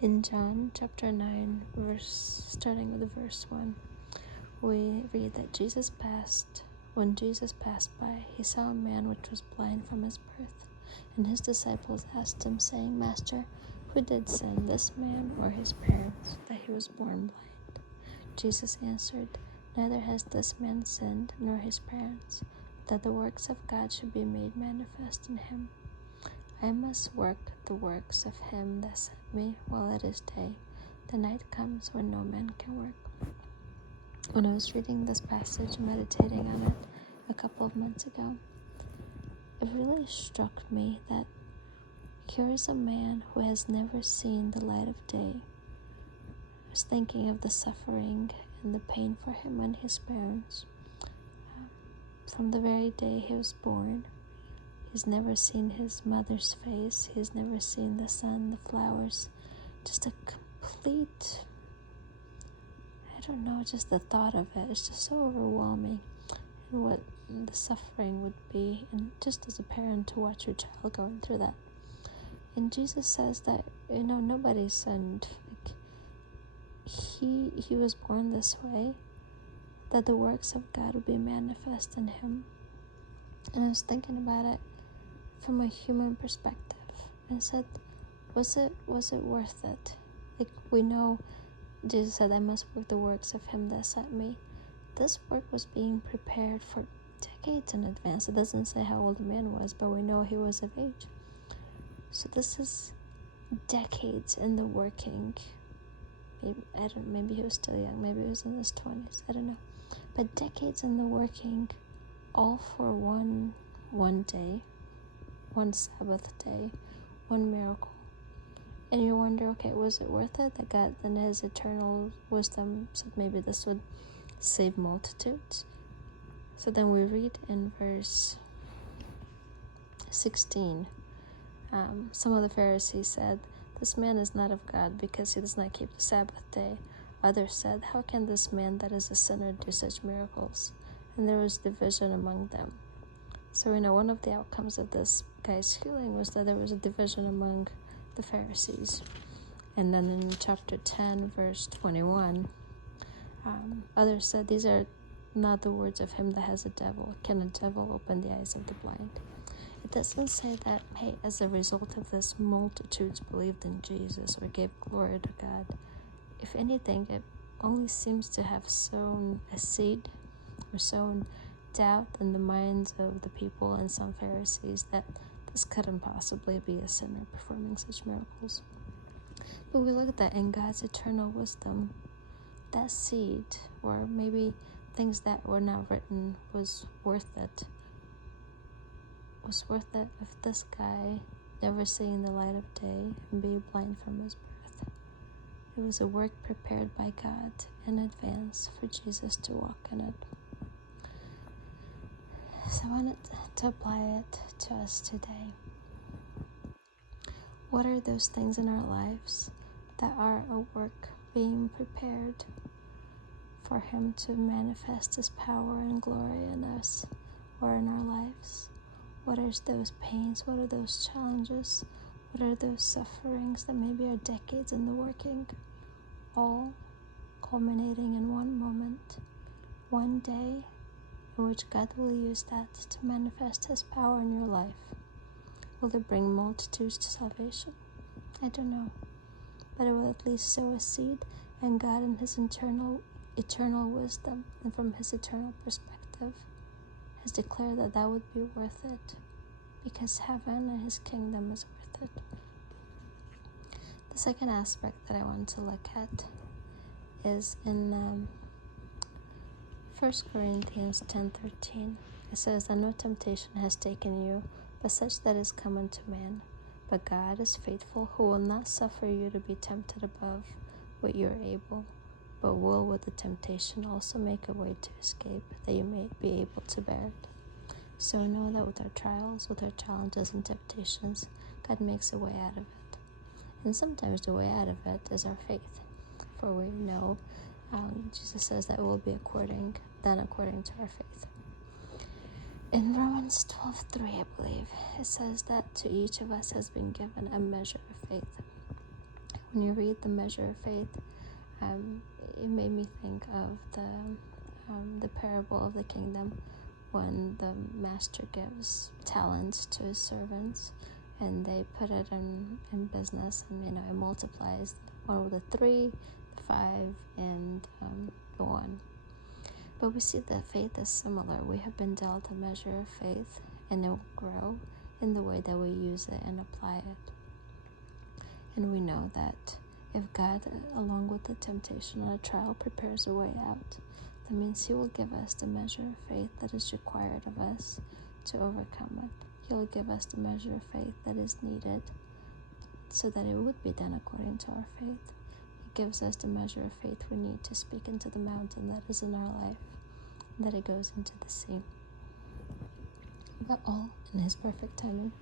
In John chapter 9, starting with verse 1, we read that when Jesus passed by, he saw a man which was blind from his birth. And his disciples asked him, saying, Master, who did sin, this man or his parents, that he was born blind? Jesus answered, Neither has this man sinned, nor his parents, that the works of God should be made manifest in him. I must work the works of him that sent me while it is day. The night comes when no man can work. When I was reading this passage, meditating on it a couple of months ago, it really struck me that here is a man who has never seen the light of day. I was thinking of the suffering and the pain for him and his parents. From the very day he was born, he's never seen his mother's face. He's never seen the sun, the flowers. Just a complete, just the thought of it is just so overwhelming. And what the suffering would be, and just as a parent to watch your child going through that. And Jesus says that, nobody sinned. He was born this way, that the works of God would be manifest in him. And I was thinking about it from a human perspective. And I said, was it worth it? We know Jesus said, I must work the works of him that sent me. This work was being prepared for decades in advance. It doesn't say how old the man was, but we know he was of age. So this is decades in the working. Maybe he was still young. Maybe he was in his 20s. I don't know. But decades in the working, all for one day, one Sabbath day, one miracle. And you wonder, okay, was it worth it? That God, in his eternal wisdom, said maybe this would save multitudes. So then we read in verse 16, some of the Pharisees said, This man is not of God, because he does not keep the Sabbath day. Others said, How can this man that is a sinner do such miracles? And there was division among them. So we know one of the outcomes of this guy's healing was that there was a division among the Pharisees. And then in chapter 10, verse 21, others said, These are not the words of him that has a devil. Can a devil open the eyes of the blind? It doesn't say that, hey, as a result of this, multitudes believed in Jesus or gave glory to God. If anything, it only seems to have sown a seed or sown doubt in the minds of the people and some Pharisees that this couldn't possibly be a sinner performing such miracles. But we look at that in God's eternal wisdom, that seed, or maybe things that were not written, was worth it. Was worth it if this guy never seeing the light of day and be blind from his birth. It was a work prepared by God in advance for Jesus to walk in it. So I wanted to apply it to us today. What are those things in our lives that are a work being prepared for him to manifest his power and glory in us or in our lives? What are those pains? What are those challenges? What are those sufferings that maybe are decades in the working, all culminating in one moment, one day, in which God will use that to manifest his power in your life? Will it bring multitudes to salvation? I don't know. But it will at least sow a seed, and God in his eternal wisdom and from his eternal perspective has declared that that would be worth it, because heaven and his kingdom is worth it. The second aspect that I want to look at is in 1 Corinthians 10:13. It says that no temptation has taken you, but such that is common to man. But God is faithful, who will not suffer you to be tempted above what you are able, but will with the temptation also make a way to escape, that you may be able to bear it. So we know that with our trials, with our challenges and temptations, God makes a way out of it. And sometimes the way out of it is our faith. For we know Jesus says that it will be done according to our faith. In Romans 12:3, I believe, it says that to each of us has been given a measure of faith. When you read the measure of faith, it made me think of the parable of the kingdom, when the master gives talents to his servants and they put it in business, and it multiplies. One with the 3, the 5, and the 1. But we see that faith is similar. We have been dealt a measure of faith, and it will grow in the way that we use it and apply it. And we know that if God, along with the temptation or the trial, prepares a way out, that means He will give us the measure of faith that is required of us to overcome it. He will give us the measure of faith that is needed so that it would be done according to our faith. He gives us the measure of faith we need to speak into the mountain that is in our life, that it goes into the sea. But all in His perfect timing.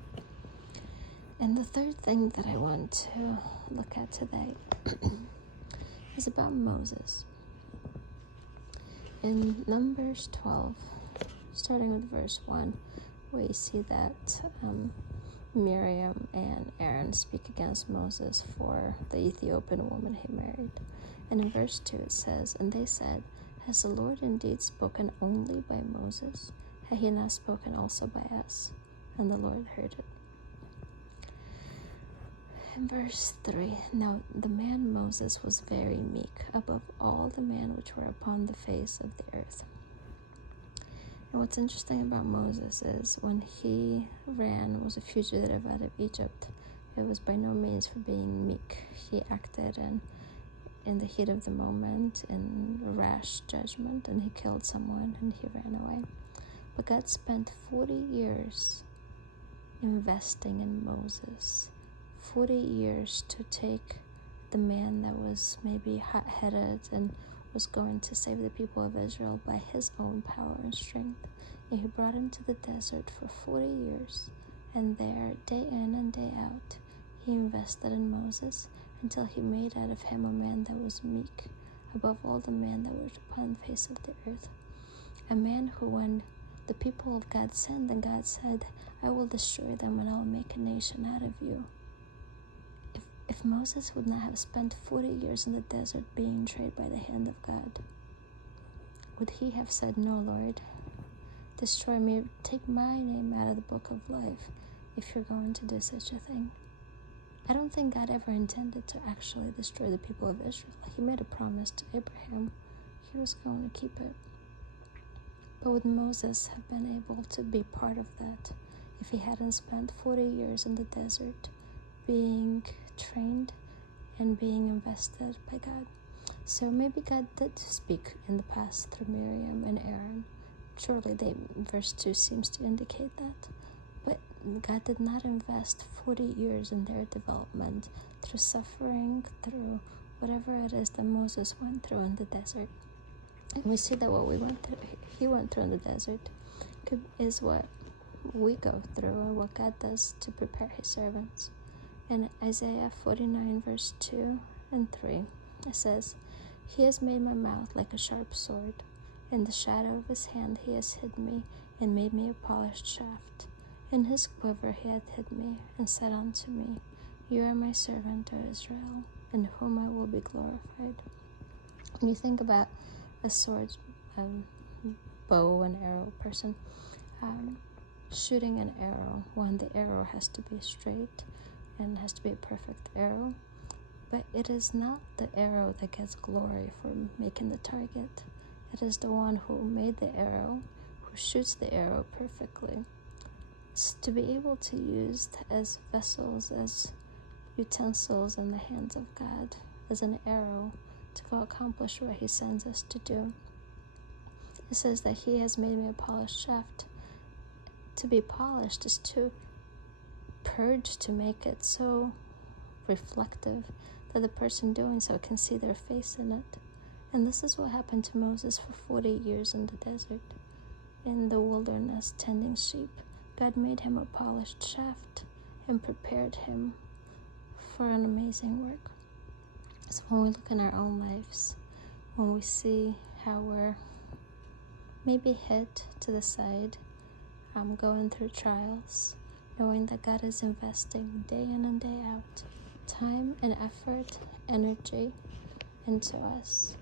And the third thing that I want to look at today is about Moses. In Numbers 12, starting with verse 1, we see that Miriam and Aaron speak against Moses for the Ethiopian woman he married. And in verse 2 it says, "And they said, 'Has the Lord indeed spoken only by Moses? Had He not spoken also by us?' And the Lord heard it." In verse 3, "Now the man Moses was very meek above all the men which were upon the face of the earth." And what's interesting about Moses is when he was a fugitive out of Egypt, it was by no means for being meek. He acted in the heat of the moment, in rash judgment, and he killed someone and he ran away. But God spent 40 years investing in Moses. 40 years to take the man that was maybe hot-headed and was going to save the people of Israel by his own power and strength. And He brought him to the desert for 40 years. And there, day in and day out, He invested in Moses until He made out of him a man that was meek above all the men that were upon the face of the earth. A man who, when the people of God sinned, and God said, "I will destroy them and I will make a nation out of you." If Moses would not have spent 40 years in the desert being betrayed by the hand of God, would he have said, "No, Lord, destroy me, take my name out of the book of life if you're going to do such a thing"? I don't think God ever intended to actually destroy the people of Israel. He made a promise to Abraham. He was going to keep it. But would Moses have been able to be part of that if he hadn't spent 40 years in the desert being trained and being invested by God? So maybe God did speak in the past through Miriam and Aaron. Surely verse 2 seems to indicate that. But God did not invest 40 years in their development through suffering, through whatever it is that Moses went through in the desert. And we see that what he went through in the desert is what we go through and what God does to prepare His servants. In Isaiah 49 verse 2 and 3, it says, "He has made my mouth like a sharp sword. In the shadow of His hand He has hid me, and made me a polished shaft. In His quiver He hath hid me, and said unto me, You are my servant, O Israel, in whom I will be glorified." When you think about a sword, bow and arrow person, shooting an arrow, the arrow has to be straight and has to be a perfect arrow. But it is not the arrow that gets glory for making the target. It is the one who made the arrow, who shoots the arrow perfectly. To be able to use as vessels, as utensils in the hands of God, as an arrow to go accomplish what He sends us to do. It says that He has made me a polished shaft. To be polished is to purge, to make it so reflective that the person doing so can see their face in it. And this is what happened to Moses for 40 years in the desert, in the wilderness, tending sheep. God made him a polished shaft and prepared him for an amazing work. So when we look in our own lives, when we see how we're maybe hit to the side, going through trials, knowing that God is investing day in and day out time and effort, energy into us.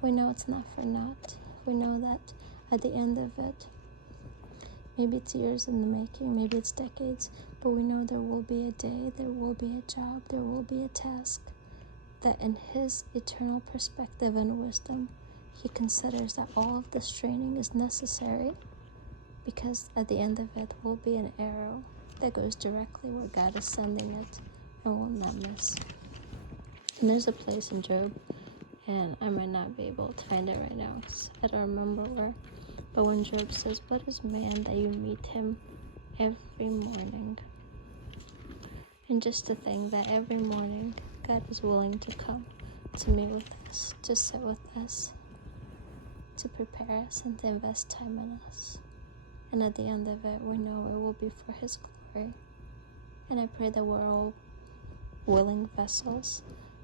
We know it's not for naught. We know that at the end of it, maybe it's years in the making, maybe it's decades, but we know there will be a day, there will be a job, there will be a task that in His eternal perspective and wisdom, He considers that all of this training is necessary, because at the end of it will be an arrow that goes directly where God is sending it and will not miss. And there's a place in Job, and I might not be able to find it right now because I don't remember where, but when Job says, "What is man that you meet him every morning?" And just to think that every morning God is willing to come to meet with us, to sit with us, to prepare us and to invest time in us. And at the end of it, we know it will be for His glory. And I pray that we're all willing vessels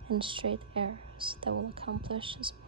and straight arrows that will accomplish His will.